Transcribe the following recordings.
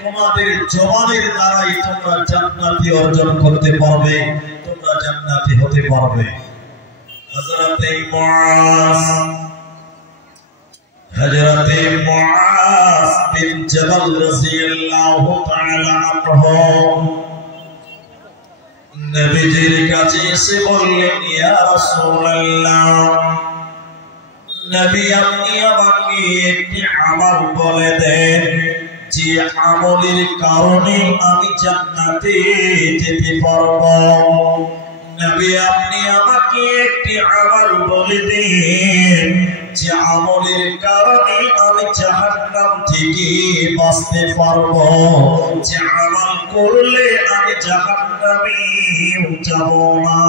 তোমাদের জবানের দ্বারাই তোমরা জান্নাতি অর্জন করতে পারবে, তোমরা জান্নাতি হতে পারবে। হযরতে মুআজ বিন জাবাল রাদিয়াল্লাহু তাআলা আনহু নবীজির কাছে এসে বললেন, ইয়া রাসূলুল্লাহ, নবী আপনি আমাকে একটি আমল বলে দেন যে আমলের কারণে আমি জান্নাতে যেতে পারব। নবী আপনি আমাকে একটি আমল বলে দেন যে আমলের কারণে আমি জাহান্নাম থেকে বাঁচতে পারব, যে আমল করলে আমি জাহান্নামে যাব না।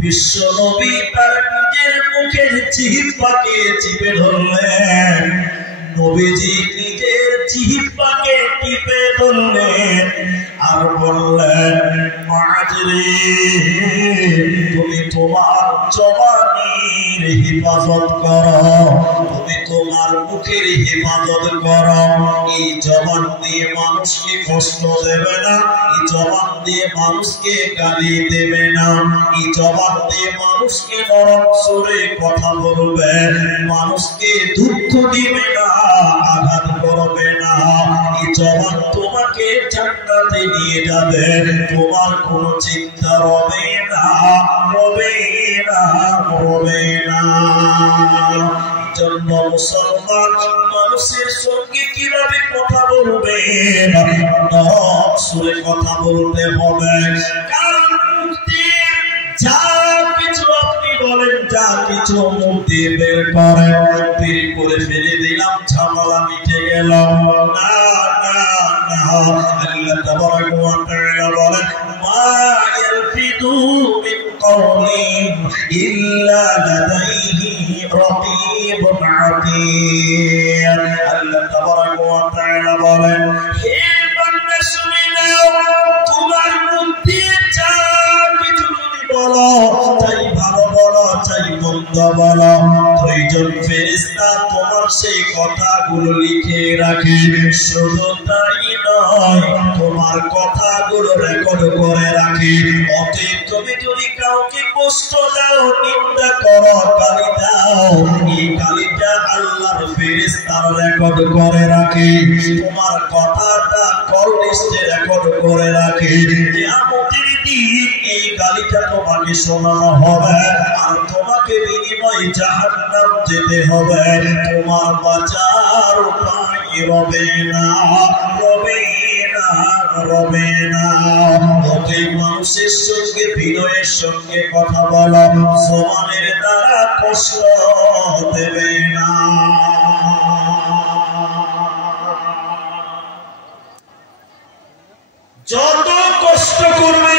বিশ্ব নবী তার নিজের মুখের জিহ্বাকে চিপে ধরলেন। নবীজি নিজের জিহ্বাকে টিপে ধরলেন আর বললেন, মুআজ রে, তুমি তোমার জবানের হিফাজত করো, তুমি তোমার মুখের হিফাজত করো। এই জবান দিয়ে মানুষকে কষ্ট দেবে না, এই জবান দিয়ে মানুষকে গালি দেবে না, এই জবান দিয়ে মানুষকে নরম সুরে কথা বলবে, মানুষকে দুঃখ দিবে না, আঘাত করবে না। এই জবান তোমাকে জান্নাতে নিয়ে যাবে, তোমার কোনো চিন্তা রবে না, রবে না, রবে না। জন্য মুসলমান মানুষের সঙ্গে কিভাবে কথা বলবে, নরম সুরে কথা বলতে হবে। কারণ যা কিছু আপনি বলেন, যা কিছু মুখ দিয়ে বের করেন, বের করে ফেলে দিলাম, ঝামেলা মিটে গেল না, না, না। আল্লাহ তাবারাকা ওয়া তাআলা বলেন, মা ইয়ালফিদু মিন কওলিন ইল্লা লাদাইহি রাকীবুন আতীদ। আল্লাহ তাবারাকা ওয়া তাআলা বলেন, হে বান্দা শুনে নাও, তোমার মুখ দিয়ে যা কিছু বলো, চাই ভালো বলো, চাই মন্দ বলো, দুইজন ফেরেশতা তোমার সেই কথাগুলো লিখে রাখে। শুধু তাই নয়, তোমার কথাগুলো রেকর্ড করে রাখে। অতএব তুমি যদি কাউকে কষ্ট দাও, নিন্দা করো, গালি দাও, এই গালিটা আল্লাহর ফেরেশতারা রেকর্ড করে রাখে। তোমার কথাটা কল লিস্টে রেকর্ড করে রাখে। কিয়ামতের দিন এই গালিটা তোমাকে শোনানো হবে আর তোমাকে বিনিময়ে জাহান্নাম যেতে হবে। তোমার বাঁচার উপায় রবে না, রবে না, রবে না। অতএব মানুষের সঙ্গে বিনয়ের সঙ্গে কথা বলো, জবানের দ্বারা কষ্ট দেবে না। যত কষ্ট করবে,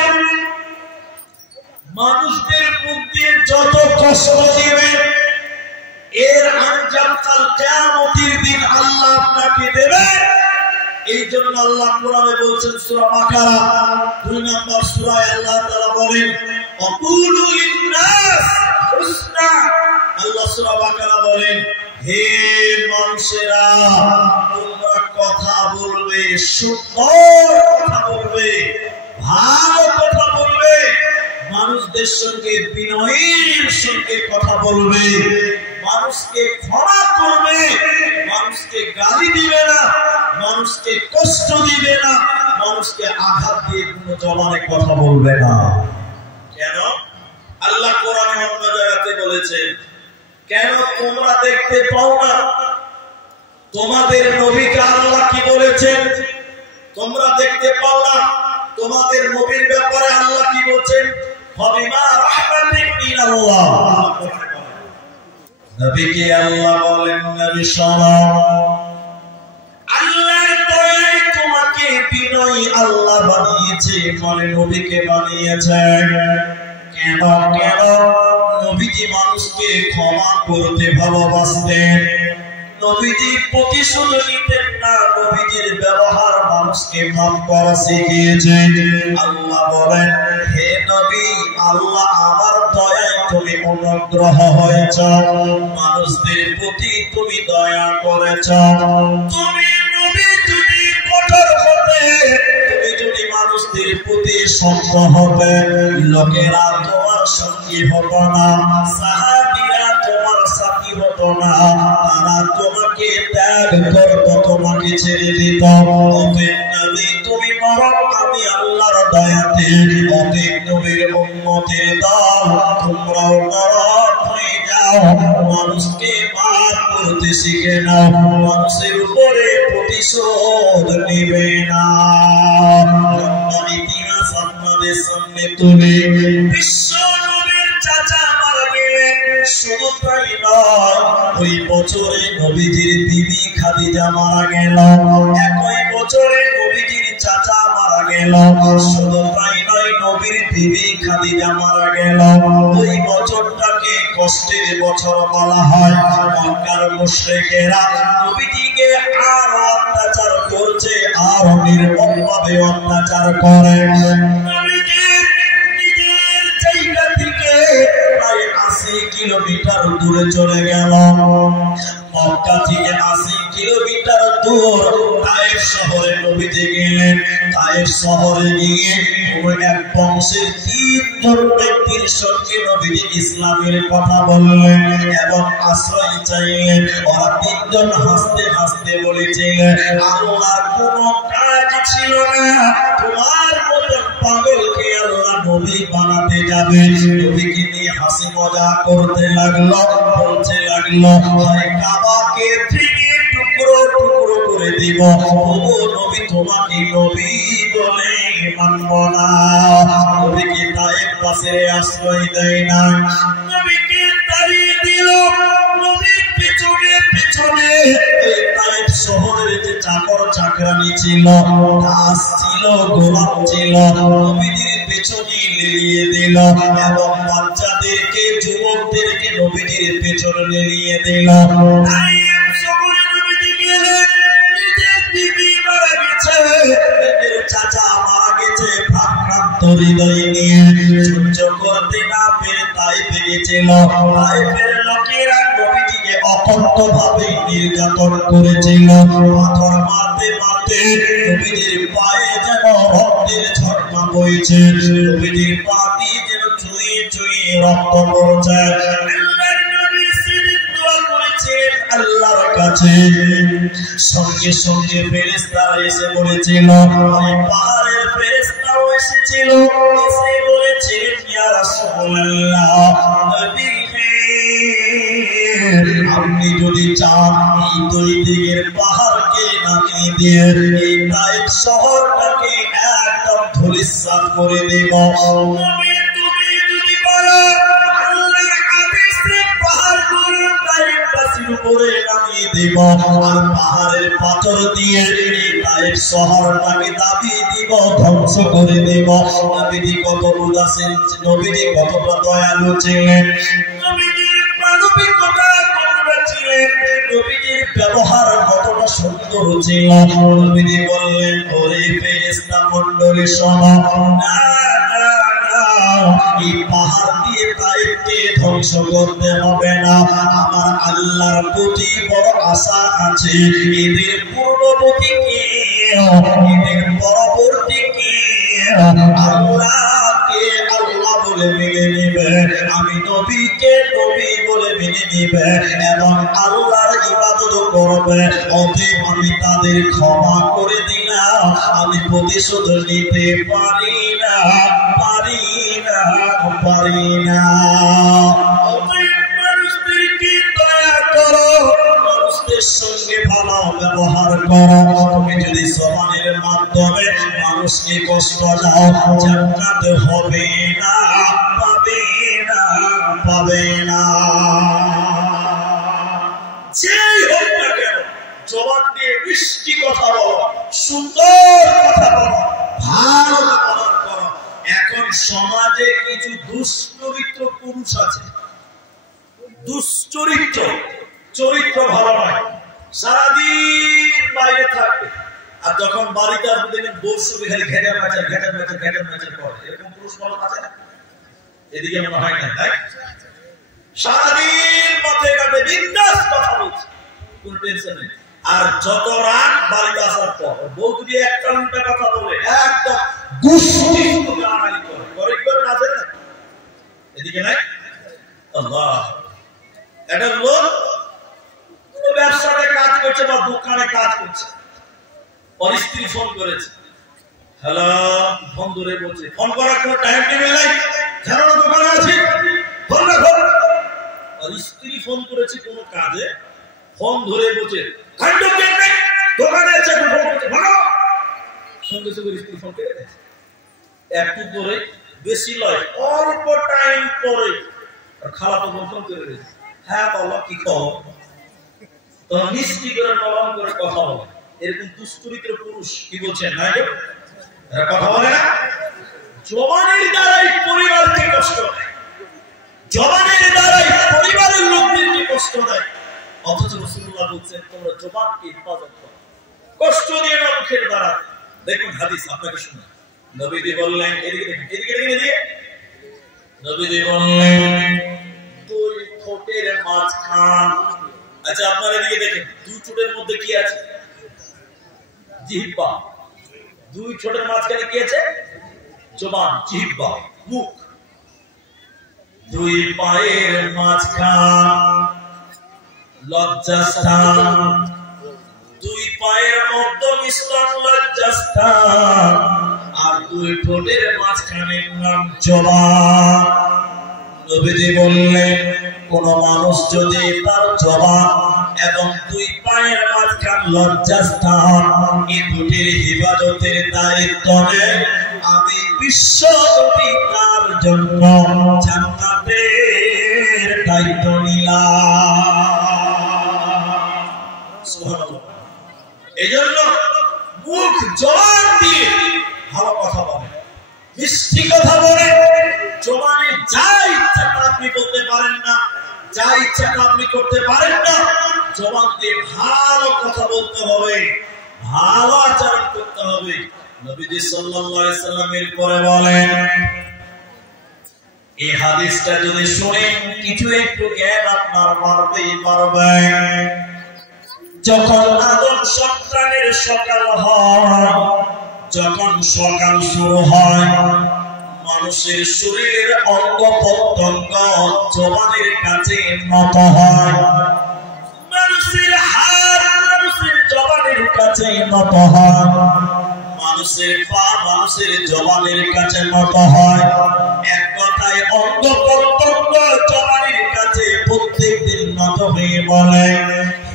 মানুষদের মধ্যে যত কষ্ট দিবে, এর আঞ্জাম কাল কিয়ামতের দিন আল্লাহ আপনাকে দেবে। এই জন্য আল্লাহ কোরআনে বলছেন, সূরা বাকারা 2 নম্বর সূরায় আল্লাহ তাআলা বলেন, ওয়াকুলু লিন-নাস হুসনা। আল্লাহ সূরা বাকারা বলেন, হে মানুষেরা, তোমরা কথা বলবে, সুন্দর কথা বলবে, ভালো কথা বলবে, মানুষদের সঙ্গে বিনয়ের সঙ্গে কথা বলবে, মানুষকে ক্ষমা করবে, মানুষকে গালি দিবে না, মানুষকে কষ্ট দিবে না, মানুষকে আঘাত দিয়ে কোনো জবানে কথা বলবে না। কেন? আল্লাহ কোরআনে অন্য জায়গাতে বলেছেন, কেন তোমরা দেখতে পাও না তোমাদের নবীকে আল্লাহ কি বলেছেন? তোমরা দেখতে পাও না তোমাদের নবীর ব্যাপারে আল্লাহ কি বলেছেন? ফাবিমা রাহমাতিন মিনাল্লাহ। নবীকে আল্লাহ বলেন, নবী শোনো, আল্লাহর দয়ায় তোমাকে বিনয়ী আল্লাহ বানিয়েছে, মানে নবীকে বানিয়েছেন। কেন? কেন? নবীজি মানুষকে ক্ষমা করতে ভালোবাসতেন, নবীজি প্রতিশোধ নিতেন না, নবীজির ব্যবহার মানুষকে মাফ করা শিখিয়েছেন। আল্লাহ বলেন, হে নবী, আল্লাহ আমার দয়ায় তুমি অনুগ্রহ হয়েছ, মানুষদের প্রতি তুমি দয়া করেছ, তুমি শব্দ হবে, লোকেরা তোমার সঙ্গী হতো না, সাহাবীরা তোমার সাথী হতো না, তারা তোমাকে ত্যাগ করতো, তোমাকে ছেড়ে দিত। নবী তুমি মরো, আমি আল্লাহর দয়াতে অতীত নবীর উম্মতের দল তোমরাও নরক হয়ে যাও, মানুষকে মাফ করতে শিখে নাও, মানুষের উপরে প্রতিশোধ নেবে না। ইতিহাস আপনাদের সামনে তুলে বিশ্ব নবীর চাচা মারা গেলেন, শুধু তাই নয়, ওই বছরে নবীজির বিবি খাদিজা মারা গেল, একই বছরে নবীজির চাচা মারা গেল, শুধু তাই নয়, নবীর বিবি খাদিজা মারা গেল। ওই বছরটাকে কষ্টের বছর বলা হয়। মক্কার মুশরিকেরা নবীজিকে আরো অত্যাচার করছে, আরো নির্মমভাবে অত্যাচার করে। নবীজির নিজের জায়গা থেকে প্রায় ৮০ কিলোমিটার দূরে চলে গেল। মক্কা থেকে ৮০ কিলোমিটার দূর তায়েফ শহরে নবীজি গেলেন। তায়েফ শহরে গিয়ে এক বংশের ৩ জন ব্যক্তির সঙ্গে নবীজি ইসলামের কথা বললেন এবং আশ্রয় চাইলেন। ওরা ৩ জন হাসতে হাসতে বলেছিলেন, আল্লাহর কোন কাজ ছিল না, তোমার মতন পাগলকে আল্লাহ নবী বানাতে যাবে। নবীকে নিয়ে হাসি মজা করতে লাগলো, বলতে লাগলো, হয় কাবাকে ভেঙে টুকরো টুকরো করে দিব, তবু নবী তোমাকে নবী বলে মানব না। নবীকে তায়েফ পাশে আশ্রয় দেয় না, নবীকে তাড়িয়ে দিল। নবীর পিছনে পিছনে এই তায়েফ শহরের যে চাকর চাকরানি ছিল, দাস ছিল, গোলাম ছিল, নবীজির পেছনে লেলিয়ে দিল এবং বাচ্চাদেরকে যুবকদেরকে নবীজির পেছনে লেলিয়ে দিল। তায়েফ শহরে নবীজি গেলেন, নিজের বিবি মারা গেছে, নিজের চাচা মারা গেছে, ভারাক্রান্ত হৃদয় নিয়ে সহ্য করতে না পেরে তায়েফে গেছিল। তায়েফের লোকেরা নবীজিকে অকথ্য ভাবে নির্যাতন করেছিল। পাথর মারতে মারতে নবীজির পায়ে যেন রক্তের ঝর্ণা বইছে, নবীজির পা দিয়ে যেন চুয়ে চুয়ে রক্ত পড়ছে। আল্লাহর নবী সিজদা দোয়া করেছেন আল্লাহর কাছে। সঙ্গে সঙ্গে ফেরেশতারা এসে বলেছিল, পাহাড়ের ফেরেশতাও এসেছিল, এসে বলেছিলেন, ইয়া রাসূলুল্লাহ, নবী আপনি যদি চান এই ২ দিকের পাহাড়কে নামিয়ে দিয়ে এই তায়েফ শহরটাকে একদম ধূলিসাৎ করে দেব। তুমি যদি বলো আল্লাহর আদেশে পাহাড়গুলো তায়েফবাসীর উপরে নামিয়ে দেব আর পাহাড়ের পাথর দিয়ে এই তায়েফ শহরটাকে দাবিয়ে দিব, ধ্বংস করে দেব। নবীজি কত উদাসীন, নবীজি কতটা দয়ালু ছিলেন, নবীজির মানবিকতা কতটা ছিলেন, নবীজির ব্যবহার কতটা সুন্দর ছিল। নবীজি বললেন, ওরে ফেরেশতা মণ্ডলী শোনো, না না না, এই পাহাড় দিয়ে তায়েফকে ধ্বংস করতে হবে না। আমার আল্লাহর প্রতি বড় আশা আছে, এদের পূর্ববর্তী কে, এদের পরবর্তী কে আল্লাহকে আল্লাহ বলে মেনে নেবে, আমি নবীকে নবী বলে মেনে নেবে এবং আল্লাহর ইবাদত করবে। অতএব আমি তাদের ক্ষমা করে দিলাম, আমি প্রতিশোধ নিতে পারি না, পারি না, পারি না। অতএব মানুষদেরকে দয়া করো, মানুষদের সঙ্গে ভালো ব্যবহার করো। তুমি যদি জবানের মাধ্যমে মানুষকে কষ্ট দাও, জান্নাত হবে না, পাবে না, পাবে না। যেই হোক না কেন, জবান দিয়ে মিষ্টি কথা বলো, সুন্দর কথা বলো, ভালো ব্যবহার করো। এখন সমাজে কিছু দুশ্চরিত্র পুরুষ আছে, দুশ্চরিত্র, চরিত্র ভালো নয়, সারাদিন বাইরে থাকবে আর যখন বাড়িতে আসবে দেখবেন বউর সঙ্গে খালি ঘেটার ম্যাচার ঘেটার ম্যাচার ঘেটার ম্যাচার করে। এরকম পুরুষ ভালো আছে না? এদিকে মনে হয় না, তাই? সারাদিন মাথায় কাটে বিন্দাস কথা বলছে, কোন টেনশন নেই। আর যত রাত বাড়িতে আসার পর বউ যদি একটা উল্টা কথা বলে একদম গুষ্টি গালাগালি করে করে না আছে না এদিকে নাই আল্লাহ এটা লোক ব্যবসাতে কাজ করছে বা দোকানে কাজ করছে ওর স্ত্রী ফোন করেছে হ্যালো ফোন ধরে বলছে ফোন করার কোনো টাইম টেবিল নাই জানো না দোকানে আছি ফোন রাখো আর স্ত্রী ফোন করেছে কোনো কাজে ফোন ধরে বলছে খান্ড কেন নাই দোকানে আছে ফোন করছে ভালো সঙ্গে সঙ্গে স্ত্রী ফোন করে দিয়েছে একটু পরে বেশি লয় অল্প টাইম পরে খালা তো ফোন করে দিয়েছে হ্যাঁ বলো কি খবর তো মিষ্টি করে নরম করে কথা বলে এরকম দুশ্চরিত্র পুরুষ কি বলছেন না কথা বলে না জবানের দ্বারাই পরিবারকে কষ্ট দেয় জবানের দ্বারাই পরিবারের লোকদেরকে কষ্ট দেয় অথচ রাসূলুল্লাহ বলছেন তোমরা জবানকে হেফাজত করো কষ্ট দিয়ে না মুখের দ্বারা দেখুন হাদিস আপনাকে শুনুন নবীজি বললেন এদিকে নবীজি বললেন দুই ঠোঁটের মাঝখান আচ্ছা আপনারা এদিকে দেখেন দুই ঠোঁটের মধ্যে কি আছে জিহ্বা দুই ঠোঁটের মাঝখানে কি আছে জবান জিহ্বা মুখ দুই পায়ের মাঝখান লজ্জাস্থান দুই পায়ের মধ্যস্থল লজ্জাস্থান আর দুই ঠোঁটের মাঝখানে নাম জবান নবীজি বললেন কোন মানুষ যদি তার জবান এবং দুই পায়ের মাঝখান লজ্জাস্থান এই দুটির হেফাজতের দায়িত্ব নেয় আমি বিশ্বনবী তার জন্য জান্নাতের দায়িত্ব নিলাম সুবহানাল্লাহ এজন্য মুখ জবান দিয়ে ভালো কথা বলে মিষ্টি কথা বলে জবানে যা ইচ্ছা আপনি বলতে পারেন না যা ইচ্ছা আপনি করতে পারেন না জবান দিয়ে ভালো কথা বলতে হবে ভালো আচরণ করতে হবে নবীজি সাল্লাল্লাহু আলাইহি সাল্লামের পরে বলেন এই হাদিসটা যদি শুনেন কিছু একটু জ্ঞান আপনার পারবে যখন আদম সন্তানের সকাল হয় যখন সকাল শুরু হয় মানুষের শরীরের অঙ্গ প্রত্যঙ্গ জবানের কাছে নত হয় মানুষের হাত মানুষের জবানের কাছে নত হয় মানুষের পা মানুষের জবানের কাছে নত হয় এক কথায় অঙ্গ প্রত্যঙ্গ জবানের কাছে প্রত্যেকদিন নত হয়ে বলে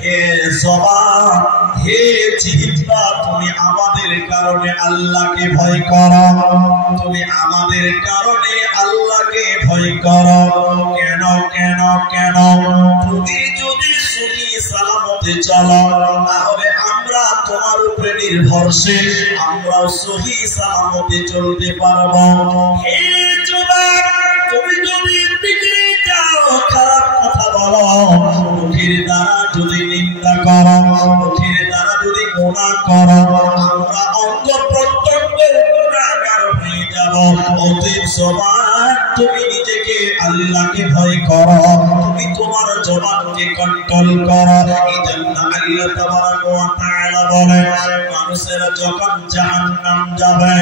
হে জবান হে জিহ্বা তুমি আমাদের কারণে আল্লাহকে ভয় করো তুমি আমাদের কারণে আল্লাহকে ভয় করো কেন কেন কেন তুমি যদি সহি সালামতে চলো তাহলে আমরা তোমার উপরে নির্ভরশীল আমরা সহি সালামতে চলতে পারবো হে জবান তুমি যদি বিগড়ে যাও খারাপ কথা বলো মুখের দ্বারা যদি নিন্দা করো মুখের দ্বারা যদি গুনাহ করো আমরা অঙ্গ প্রত্যঙ্গের গুনাহগার হয়ে যাব অতএব জবান তুমি নিজেকে আল্লাহকে ভয় করো তুমি তোমার জবানকে কন্ট্রোল করো এজন্য আল্লাহ তাবারাক ওয়া তাআলা বলেন মানুষেরা যখন জাহান্নাম যাবে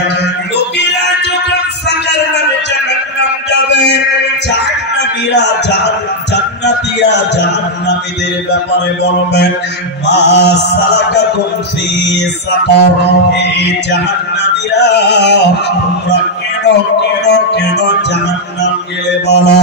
লোকেরা যখন সাকার নামে জাহান্নাম যাবে জাহান্নামীরা জান্নাতীরা জাহান্নামীদের ব্যাপারে বলবেন মা সালাকাকুম ফি সাকার এই জাহান্নামীরা তোমরা কেন কেন কেন জাহান্নাম গেলে বলো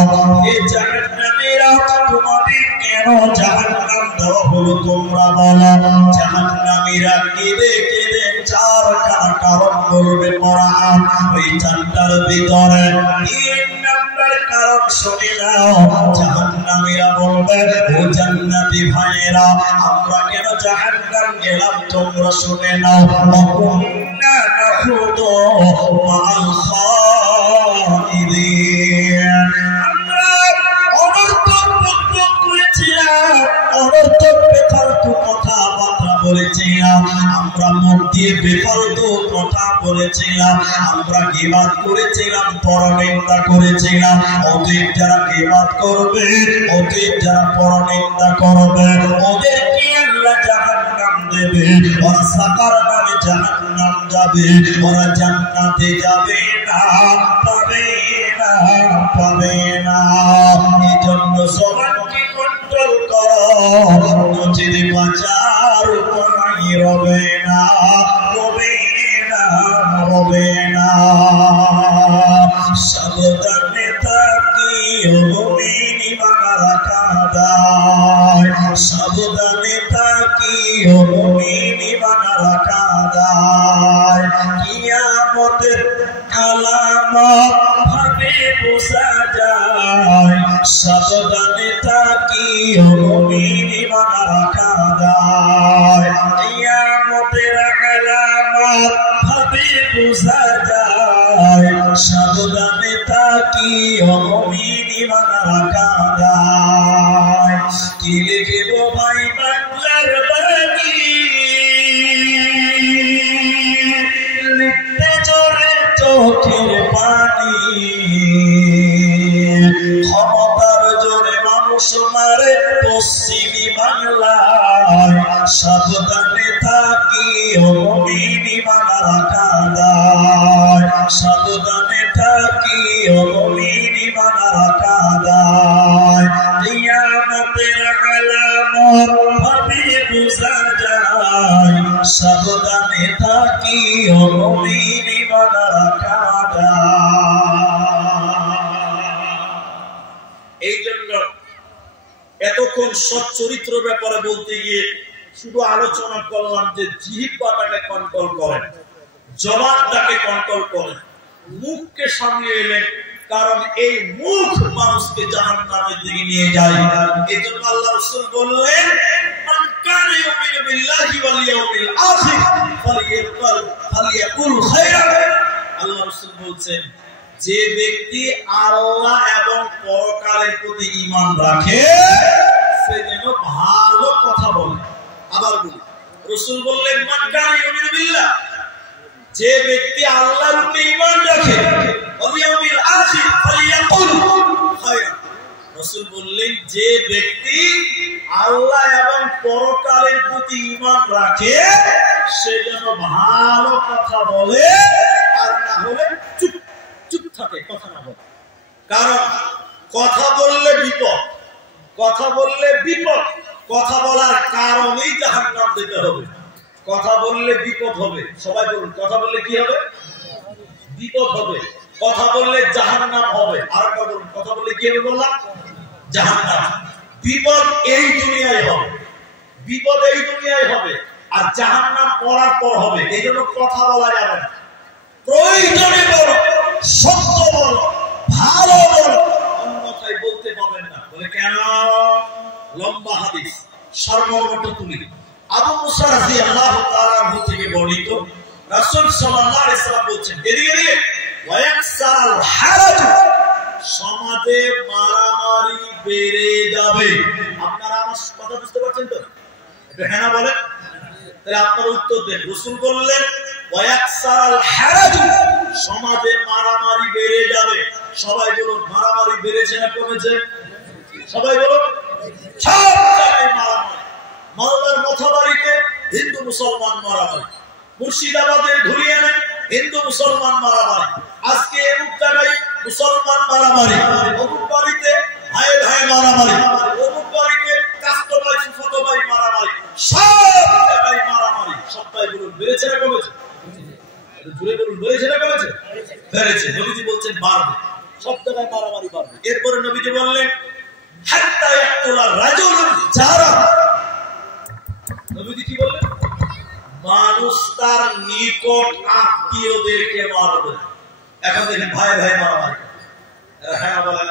এই জাহান্নামীরা তোমাদের কেন জাহান্নাম দেওয়া হলো তোমরা বলো জাহান্নামীরা কেঁদে কেঁদে চারখানা কারণ বলবে কোরআন ওই চারটার ভিতরে 3 নম্বর কারণ শুনে নাও জাহান্নামীরা বলবে ও জান্নাতি ভাইরা আমরা কেন জাহান্নাম গেলাম তোমরা শুনে নাও কুন্না নাখুদু মাআল খাইদিন আমরা অনর্থক বক্তব্য করেছিলাম অনর্থক বেফালতু কথাবার্তা বলেছিলাম আমরা মুখ দিয়ে বেফালতু কথা বলেছিলাম আমরা গীবত করেছিলাম পরনিন্দা করেছিলাম অতএব যারা গীবত করবে অতএব যারা পরনিন্দা করবে ওদেরকে আল্লাহ জাহান্নাম দেবে, ওরা সাকার নামে জাহান্নাম যাবে, ওরা জান্নাতে যাবে না, পাবে না, পাবে না। এজন্য জবানকে কন্ট্রোল করো, নচেত বাঁচার উপায় রবে না, রবে না, রবে না। সাবধানে থাকিও মুমিন বাংলা কাঁদায়, সাবধানে থাকিও মুমিন বাংলা কাঁদায়। কিয়ামতের আলামত ভাবে বোঝা যায়, সাবধানে থাকিও মুমিন বাংলা কাঁদায়। কিয়ামতের আলামত ভাবে বোঝা যায়, সাবধানে থাকিও মুমিন বাংলা কাঁদায়। কি লিখব ভাই বাংলার বাণী, লিখতে জোরে চোখের পানি, ক্ষমতার জোরে মানুষ মারে পশ্চিমী বাংলায়, সাবধানে থাকিও মুমিন বাংলা কাঁদায়, সাবধানে থাকিও মুমিন বাংলা কাঁদায়। কিয়ামতের আলামত ভাবে বোঝা যায়, সাবধানে থাকিও মুমিন বাংলা কাঁদায়। এই জন্য এতক্ষণ সৎ চরিত্র ব্যাপারে বলতে গিয়ে শুধু আলোচনা করলাম যে জিহ্বাটাকে কন্ট্রোল করেন, জবানটাকে কন্ট্রোল করেন, মুখকে সামনে এলেন, কারণ এই মুখ মানুষকে জাহান্নামের দিকে নিয়ে যায়। এই জন্য আল্লাহ রাসূল বললেন, মান কানা ইউমিনু বিল্লাহি ওয়াল ইয়াউমিল আখির ফালিয়াকুল খায়রান। আল্লাহ রাসূল বলছেন, যে ব্যক্তি আল্লাহ এবং পরকালের প্রতি ঈমান রাখে সে যেন ভালো কথা বলে। আবার বলি, রাসূল বললেন, মান কানা ইউমিনু বিল্লাহ, যে ব্যক্তি আল্লাহর উপরে ঈমান রাখে, ওয়াল ইয়াউমিল আখির ফালিয়াকুল খায়রান। রাসূল বললেন, যে ব্যক্তি আল্লাহ এবং পরকালের প্রতি ঈমান রাখে সে যেন ভালো কথা বলে, আর না হলে চুপ চুপ থাকে, কথা না বলে। কারণ কথা বললে বিপদ, কথা বললে বিপদ, কথা বলার কারণেই জাহান্নাম যেতে হবে। কথা বললে বিপদ হবে, সবাই বলুন, কথা বললে কি হবে? বিপদ হবে। কথা বললে জাহান্নাম হবে। আরেকবার বলুন, কথা বললে কি হবে বললাম? জাহান্নাম। বিপদ এই দুনিয়ায় হবে, বিপদ এই দুনিয়ায় হবে, আর জাহান্নাম পড়ার পর হবে। এই জন্য কথা বলা যাবে না। প্রয়োজনে বলো, সত্য বলো, ভালো বলো, অন্যথায় বলতে পাবেন না। বলে কেন? লম্বা হাদিস, সর্বমোট তুলি। আবু মুসা রাদিয়াল্লাহু তাআলা আনহু থেকে বর্ণিত, রাসূল সাল্লাল্লাহু আলাইহি ওয়াসাল্লাম বলেছেন, এদিকে এদিকে ওয়ায়াকসাল হারাজ, সমাজে মারামারি বেড়ে যাবে। আপনারা আমার কথা বুঝতে পারছেন তো? হ্যাঁ না বলেন, তাহলে আপনারা উত্তর দেন। রাসূল বললেন, ওয়ায়াকসাল হারাজ, সমাজে মারামারি বেড়ে যাবে। সবাই বলুন, মারামারি বেড়েছে না কমেছে? সবাই বলুন, সব জায়গায় মারামারি। মালদার মথাবাড়িতে হিন্দু মুসলমান মারামারি, মুর্শিদাবাদের ধুলিয়ানে হিন্দু মুসলমান মারামারি, আজকে অমুক জায়গায় মুসলমান মারামারি, অমুক বাড়িতে ভাই ভাই মারামারি, অমুক বাড়িতে কাস্ত ভাই ফুফাত ভাই মারামারি, সব জায়গায় মারামারি। সবাই বলুন, বেড়েছে না কমেছে? জুড়ে বলুন, বেড়েছে না কমেছে? বেড়েছে। নবীজি বলছেন বাড়বে, সব জায়গায় মারামারি বাড়বে। এরপরে নবীজি বললেন, হাত্তা ইয়াকতুলা রাজুলুন জারা। নবীজি কি বললেন? মানুষ তার নিকট আত্মীয়দেরকে মারবে। এখন দেখেন ভাই ভাই মারামারি, হ্যাঁ বলেন,